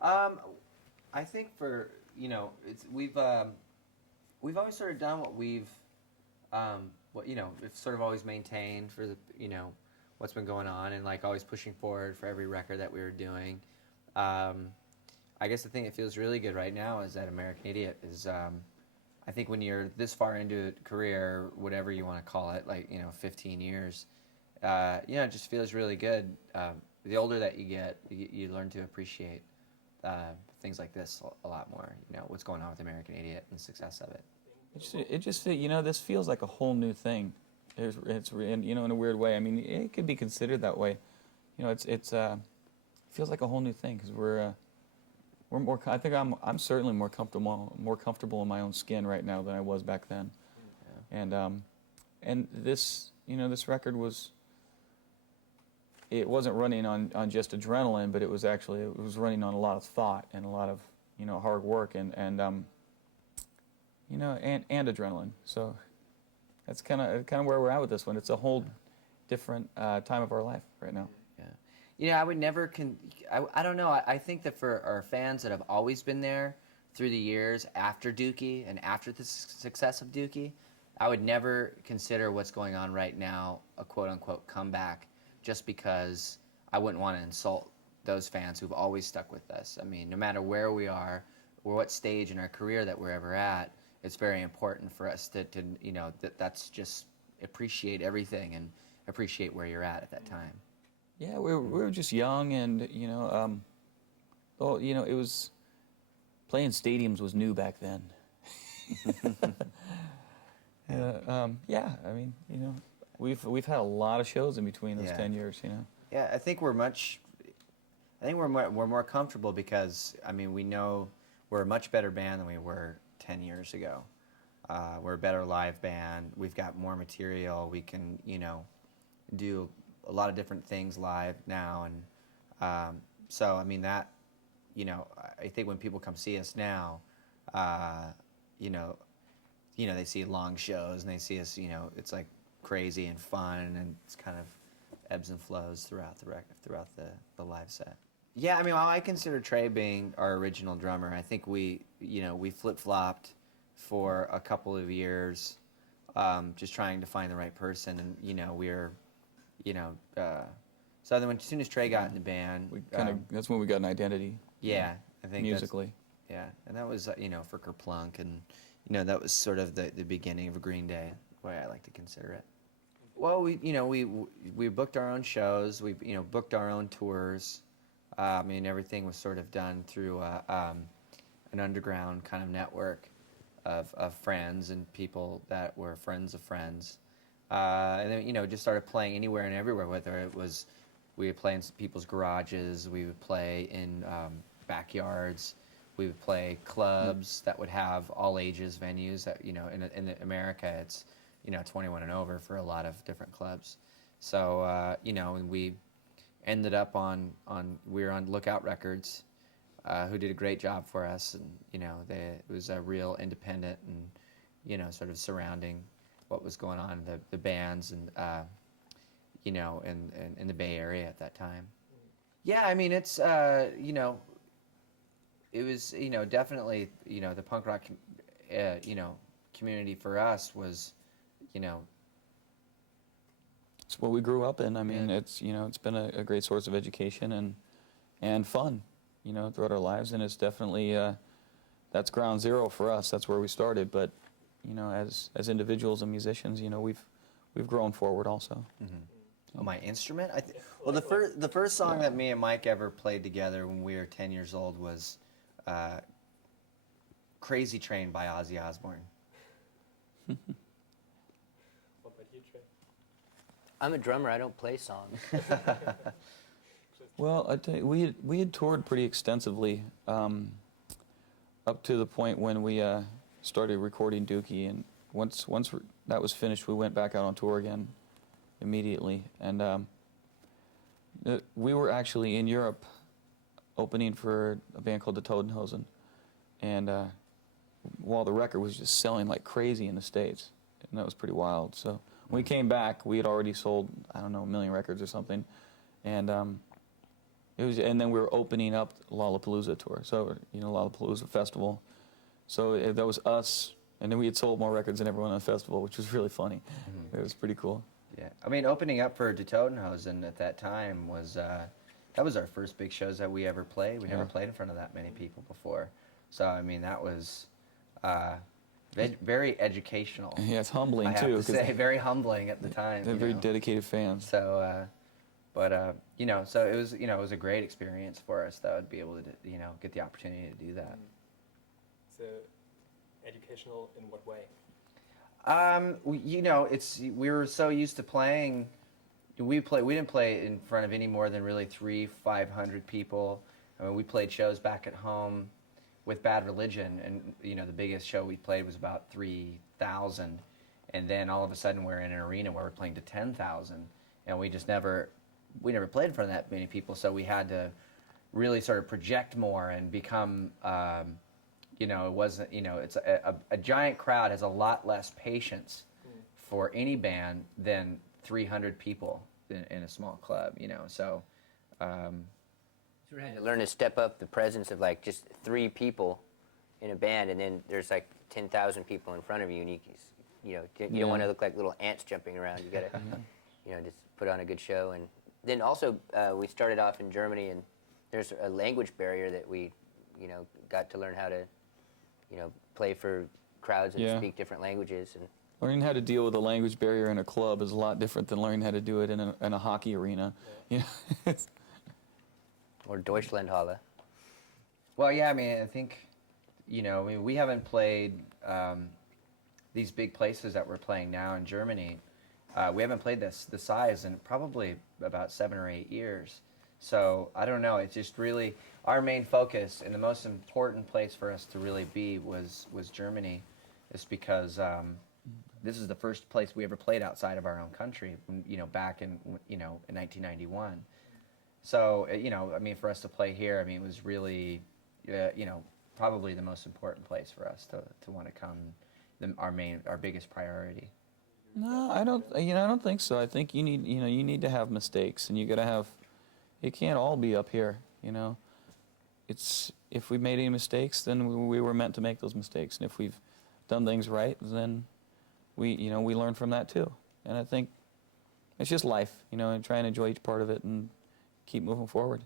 I think for we've always sort of done what we've sort of always maintained for the what's been going on, and like always pushing forward for every record that we were doing. I guess the thing that feels really good right now is that American Idiot is. I think when you're this far into a career, whatever you want to call it, like 15 years, it just feels really good. The older that you get, you learn to appreciate things like this a lot more. What's going on with American Idiot and the success of it. It just this feels like a whole new thing. It's in a weird way. I mean, it could be considered that way. It feels like a whole new thing because we're more. I think I'm certainly more comfortable in my own skin right now than I was back then. Yeah. And this this record was. It wasn't running on just adrenaline, but it was running on a lot of thought and a lot of hard work and adrenaline. So that's kind of where we're at with this one. It's a whole different time of our life right now. Yeah. I would never I don't know. I think that for our fans that have always been there through the years after Dookie and after the success of Dookie, I would never consider what's going on right now a quote-unquote comeback, just because I wouldn't want to insult those fans who've always stuck with us. I mean, no matter where we are or what stage in our career that we're ever at, it's very important for us to that's just appreciate everything and appreciate where you're at that time. Yeah, we were just young, and it was playing stadiums was new back then. Yeah, I mean, we've had a lot of shows in between those 10 years, Yeah, I think we're more comfortable because we know we're a much better band than we were 10 years ago. We're a better live band. We've got more material. We can do a lot of different things live now, and so that I think when people come see us now, they see long shows and they see us, it's like crazy and fun, and it's kind of ebbs and flows throughout the live set. Yeah, I consider Trey being our original drummer. I think we flip-flopped for a couple of years, just trying to find the right person, and we're so then as soon as Trey got in the band, that's when we got an identity. Yeah, I think musically. And that was for Kerplunk, and that was sort of the beginning of Green Day, the way I like to consider it. Well, we booked our own shows. We booked our own tours. Everything was sort of done through an underground kind of network of friends and people that were friends of friends. And then just started playing anywhere and everywhere. Whether it was we would play in people's garages, we would play in backyards. We would play clubs that would have all ages venues. That in America, it's 21 and over for a lot of different clubs. So and we ended up we were on Lookout Records, who did a great job for us, and it was a real independent and sort of surrounding what was going on in the bands and in the Bay Area at that time. Yeah, it's it was definitely the punk rock community for us was it's what we grew up in. It's it's been a great source of education and fun throughout our lives, and it's definitely that's ground zero for us. That's where we started, but as individuals and musicians, we've grown forward also. Oh, my instrument? Well, the first song that me and Mike ever played together when we were 10 years old was Crazy Train by Ozzy Osbourne. What about you, Trey? I'm a drummer. I don't play songs. Well, I tell you, we had toured pretty extensively up to the point when we started recording Dookie, and once that was finished, we went back out on tour again immediately, and we were actually in Europe opening for a band called the Totenhosen, and while the record was just selling like crazy in the States, and that was pretty wild. So when we came back, we had already sold, I don't know, 1 million records or something, and It was, and then we were opening up Lollapalooza tour. So Lollapalooza festival. So that was us, and then we had sold more records than everyone on the festival, which was really funny. It was pretty cool. Yeah, I mean, opening up for De Totenhausen at that time was that was our first big shows that we ever played. We never played in front of that many people before, so I mean that was very educational. Yeah, it's humbling I have too. to say, very humbling at the time. They're very dedicated fans. So, so it was it was a great experience for us though to be able to get the opportunity to do that. So, educational in what way? We were so used to playing. We didn't play in front of any more than really 300-500 people. I mean, we played shows back at home with Bad Religion, and the biggest show we played was about 3,000, and then all of a sudden we're in an arena where we're playing to 10,000, and we never played in front of that many people, so we had to really sort of project more and become. It wasn't, it's a giant crowd has a lot less patience for any band than 300 people in a small club, so. You had to learn to step up the presence of like just 3 people in a band, and then there's like 10,000 people in front of you, and you don't want to look like little ants jumping around. You got to, just put on a good show. And then also we started off in Germany, and there's a language barrier that we, got to learn how to. Play for crowds that speak different languages. And learning how to deal with a language barrier in a club is a lot different than learning how to do it in a hockey arena. Yeah. Or Deutschlandhalle. Well, yeah, I mean, I think, we haven't played these big places that we're playing now in Germany. We haven't played the size in probably about 7 or 8 years. So I don't know. It's just really our main focus and the most important place for us to really be was Germany, is because this is the first place we ever played outside of our own country. Back in in 1991. So I mean, for us to play here, I mean, it was really probably the most important place for us to want to come. Our biggest priority. No, I don't think so. I think you need to have mistakes, and you got to have. It can't all be up here, It's if we made any mistakes, then we were meant to make those mistakes, and if we've done things right, then we learn from that too. And I think it's just life, and try and enjoy each part of it and keep moving forward.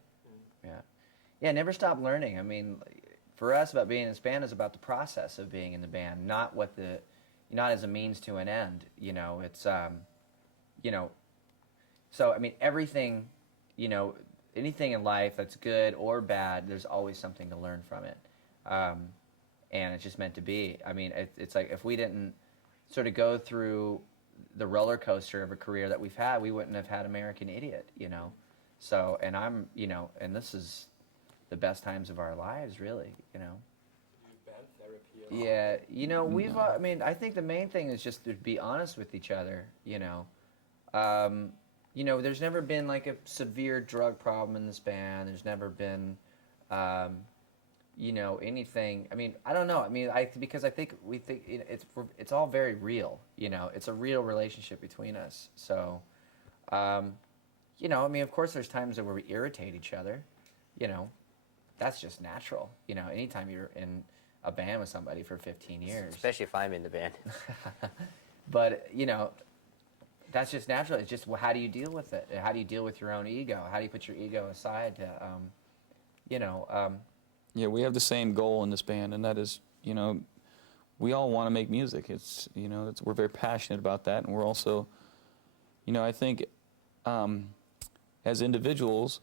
Yeah, never stop learning. I mean, for us, about being in this band is about the process of being in the band, not as a means to an end. It's So I mean, everything. Anything in life that's good or bad, there's always something to learn from it. And it's just meant to be. I mean, it's like if we didn't sort of go through the roller coaster of a career that we've had, we wouldn't have had American Idiot, So, and I'm, and this is the best times of our lives, really, Band therapy. Yeah, we've, I mean, I think the main thing is just to be honest with each other, there's never been like a severe drug problem in this band. There's never been, anything. I mean, I don't know. I mean, because I think we think it's all very real. It's a real relationship between us. So, I mean, of course, there's times where we irritate each other. That's just natural. Anytime you're in a band with somebody for 15 years, especially if I'm in the band. But that's just natural. It's just how do you deal with it? How do you deal with your own ego? How do you put your ego aside to, Yeah, we have the same goal in this band, and that is, we all want to make music. It's, we're very passionate about that, and we're also, I think, as individuals,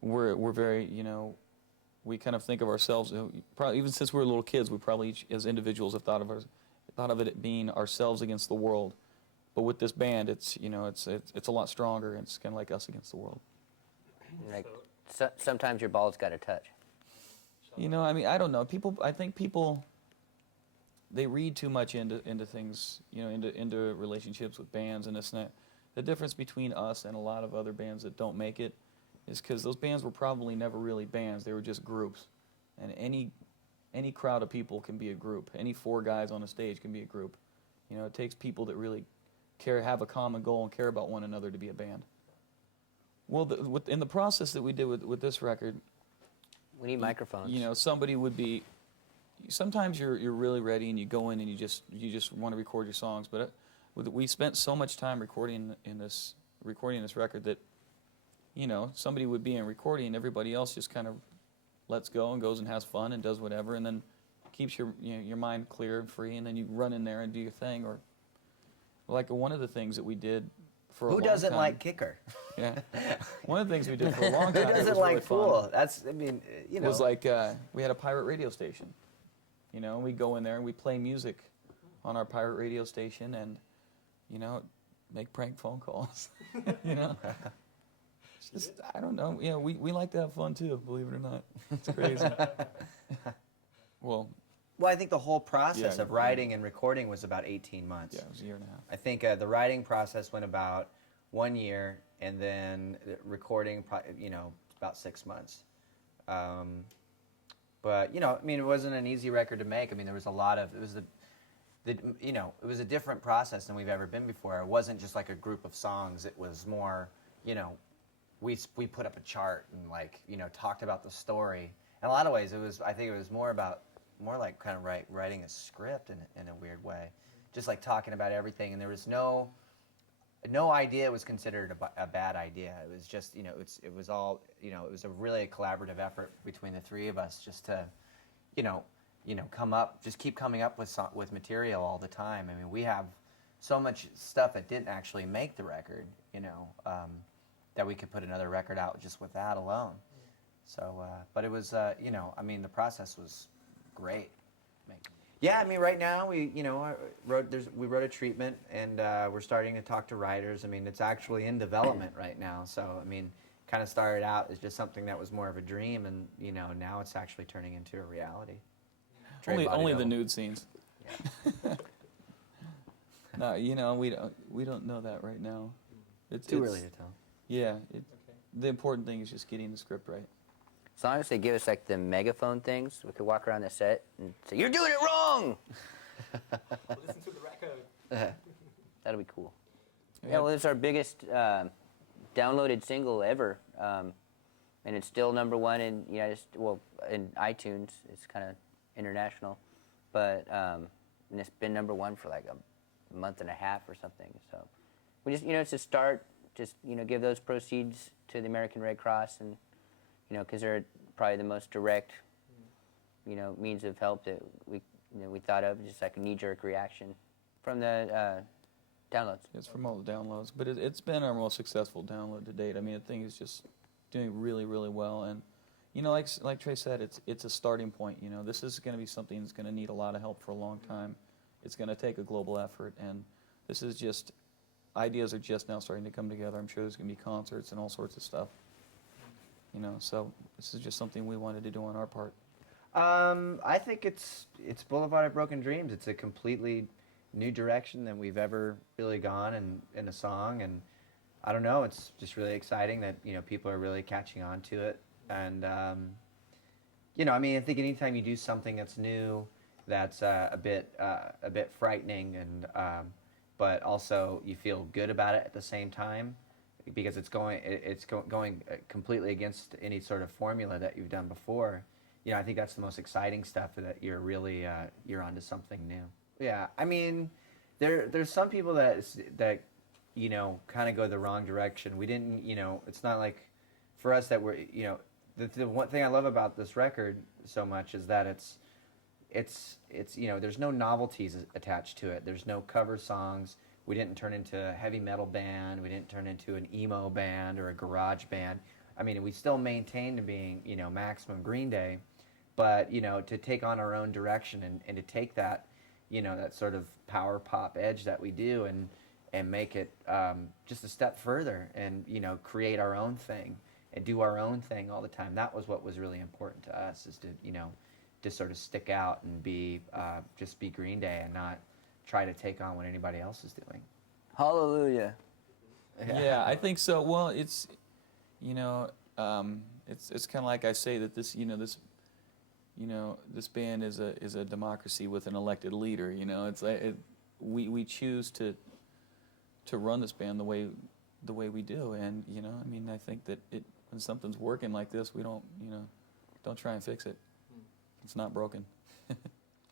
we're very, we kind of think of ourselves. Probably even since we were little kids, we probably each, as individuals, have thought of it being ourselves against the world. But with this band, it's it's a lot stronger, and it's kind of like us against the world. Like sometimes your ball's got to touch. I mean, I don't know. I think people, they read too much into things, into relationships with bands and this and that. The difference between us and a lot of other bands that don't make it is because those bands were probably never really bands. They were just groups, and any crowd of people can be a group. Any 4 guys on a stage can be a group. It takes people that really have a common goal and care about one another to be a band. Well, in the process that we did with this record, We need microphones. you know, somebody would be. Sometimes you're really ready and you go in and you just want to record your songs, but we spent so much time recording this record that, you know, somebody would be in recording and everybody else just kind of lets go and goes and has fun and does whatever, and then keeps your mind clear and free, and then you run in there and do your thing. Or like one of the things that we did for a long time. Who doesn't like kicker? Yeah. One of the things we did for a long time. Who that doesn't was like really fun, pool? That's, I mean, you know. was like we had a pirate radio station, you know, and we go in there and we play music on our pirate radio station, and, you know, make prank phone calls, you know. It's just, I don't know, you know, we like to have fun too, believe it or not. It's crazy. Well, Well, I think the whole process Yeah. of writing and recording was about 18 months. yeah, it was a year and a half. I think the writing process went about 1 year, and then the recording, you know, about 6 months. But you know, I mean, it wasn't an easy record to make. I mean, there was a lot of, it was you know, it was a different process than we've ever been before. It wasn't just like a group of songs. It was more, you know, we put up a chart and, like, you know, talked about the story. In a lot of ways, I think it was more like kind of writing a script in a weird way, just like talking about everything. And there was no idea was considered a bad idea. It was just, you know, it was all, you know, it was a really collaborative effort between the three of us just to, you know, keep coming up with material all the time. I mean, we have so much stuff that didn't actually make the record, you know, that we could put another record out just with that alone. So, but it was, you know, I mean, the process was great. Yeah, I mean, right now we wrote a treatment, and we're starting to talk to writers. I mean, it's actually in development right now. So, I mean, kind of started out as just something that was more of a dream, and, you know, now it's actually turning into a reality. Only the nude scenes. Yeah. No, you know, we don't know that right now. It's too early to tell. Yeah, the important thing is just getting the script right. As long as they give us like the megaphone things, we could walk around the set and say, "You're doing it wrong." Listen to the record. That'll be cool. Yeah, well, it's our biggest downloaded single ever, and it's still #1 in in iTunes. It's kind of international, but and it's been #1 for like a month and a half or something. So we just, you know, it's a start. Just, you know, give those proceeds to the American Red Cross, and, you know, because they're probably the most direct, you know, means of help that we thought of, just like a knee-jerk reaction from the downloads. It's from all the downloads, but it's been our most successful download to date. I mean, the thing is just doing really, really well, and, you know, like Trey said, it's a starting point. You know, this is going to be something that's going to need a lot of help for a long time. It's going to take a global effort, and this is just, ideas are just now starting to come together. I'm sure there's going to be concerts and all sorts of stuff. You know, so this is just something we wanted to do on our part. I think it's Boulevard of Broken Dreams. It's a completely new direction than we've ever really gone in a song, and I don't know. It's just really exciting that, you know, people are really catching on to it, and you know, I mean, I think anytime you do something that's new, that's a bit frightening, and but also you feel good about it at the same time, because it's going completely against any sort of formula that you've done before. You know, I think that's the most exciting stuff, that you're really you're onto something new. Yeah, I mean, there's some people that you know, kind of go the wrong direction. We didn't, you know, it's not like for us that we're, you know, the one thing I love about this record so much is that it's you know, there's no novelties attached to it. There's no cover songs. We didn't turn into a heavy metal band. We didn't turn into an emo band or a garage band. I mean, we still maintained being, you know, maximum Greenday, but, you know, to take on our own direction and to take that, you know, that sort of power pop edge that we do and make it just a step further, and, you know, create our own thing and do our own thing all the time. That was what was really important to us, is to, you know, to sort of stick out and be just be Green Day and not try to take on what anybody else is doing. Hallelujah. Yeah, I think so. Well, it's, you know, it's kind of like I say that this, you know, this band is a democracy with an elected leader. You know, it's like we choose to run this band the way the way we do. And you know, I mean, I think that when something's working like this, we don't, you know, don't try and fix it. It's not broken.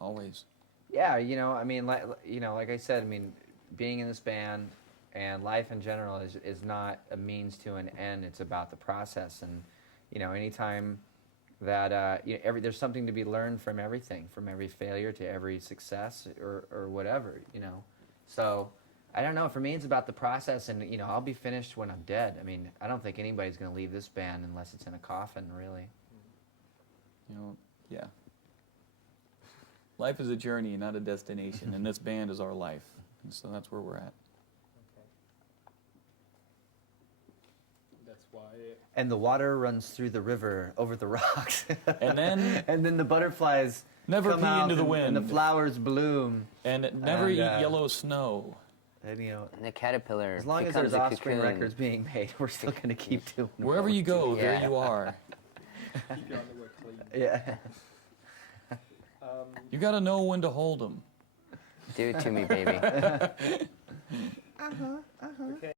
Always. Yeah, you know, I mean, like I said, I mean, being in this band and life in general is not a means to an end. It's about the process, and you know, anytime that there's something to be learned from everything, from every failure to every success or whatever, you know. So I don't know. For me, it's about the process, and you know, I'll be finished when I'm dead. I mean, I don't think anybody's going to leave this band unless it's in a coffin, really. You know, yeah. Life is a journey, not a destination, and this band is our life, and so that's where we're at. Okay. That's why. And the water runs through the river over the rocks. And then the butterflies never come pee out into the and wind. the flowers bloom. And never And, eat yellow snow. And you know, And the caterpillar as long as becomes there's a Offspring cocoon. records being made, we're still going to keep doing it. Wherever you go, there Yeah. you are. Keep your underwear clean. Yeah. You got to know when to hold them. Do it to me, baby. Okay.